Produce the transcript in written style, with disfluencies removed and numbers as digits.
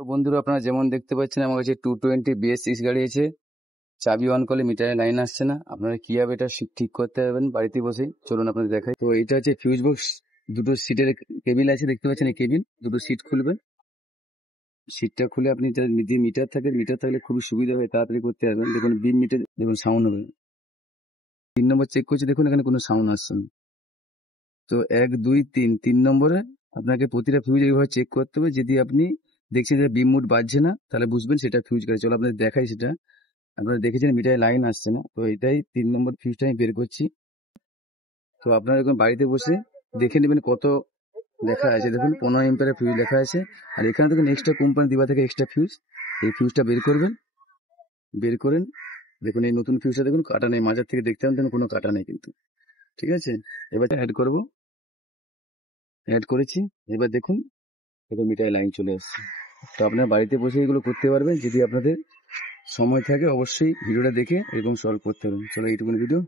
তো বন্ধুরা, আপনারা যেমন দেখতে পাচ্ছেন আমার কাছে 220 BS6 গাড়ি আছে। চাবি অন করলে মিটারে লাইন আসছে না। আপনারা কিভাবে এটা ঠিক করতে পারবেন বাড়িতে বসে, চলুন আপনাদের দেখাই। তো এটা হচ্ছে ফিউজ বক্স, দুটো সিটের কেবিল আছে, দেখতে পাচ্ছেন এই কেবিল, দুটো সিট খুলবেন। সিটটা খুলে আপনি যদি মিটার থাকলে খুবই সুবিধা হয়, তাড়াতাড়ি করতে পারবেন। দেখুন বিম মিটার, দেখুন সাউন্ড হবে। 3 নম্বর চেক করছি, দেখুন এখানে কোনো সাউন্ড আসছে না। তো 1 2 3 3 নম্বরে আপনাকে প্রতিটা ফিউজ এইভাবে চেক করতে হবে। যদি আপনি দেখছেন যে বিম মুড বাজছে না, তাহলে বুঝবেন সেটা ফিউজ গেছে। চলো আপনাদের দেখাই সেটা। আপনারা দেখেছেন মিটারে লাইন আসছে না, তো এটাই 3 নম্বর ফিউজটা আমি বের করছি। তো আপনারা এখন বাড়িতে বসে দেখে নেবেন কত লেখা আছে। দেখুন 15 এম্পিয়ারের ফিউজ লেখা আছে, আর এখানে দেখুন এক্সট্রা কোম্পানি দিবা থেকে এক্সট্রা ফিউজ। এই ফিউজটা বের করবেন, বের করেন। দেখুন এই নতুন ফিউজটা দেখুন কাটা নেই, মাঝার থেকে দেখতে পাবেন কোনো কাটা নেই কিন্তু। ঠিক আছে, এবার অ্যাড করব, অ্যাড করেছি। এবার দেখুন মিটারে লাইন চলে আসছে। তো আপনার বাড়িতে বসে এগুলো করতে পারবেন। যদি আপনাদের সময় থাকে অবশ্যই ভিডিওটা দেখে এরকম সলভ করতে পারবেন। চলো এইটুকুন ভিডিও।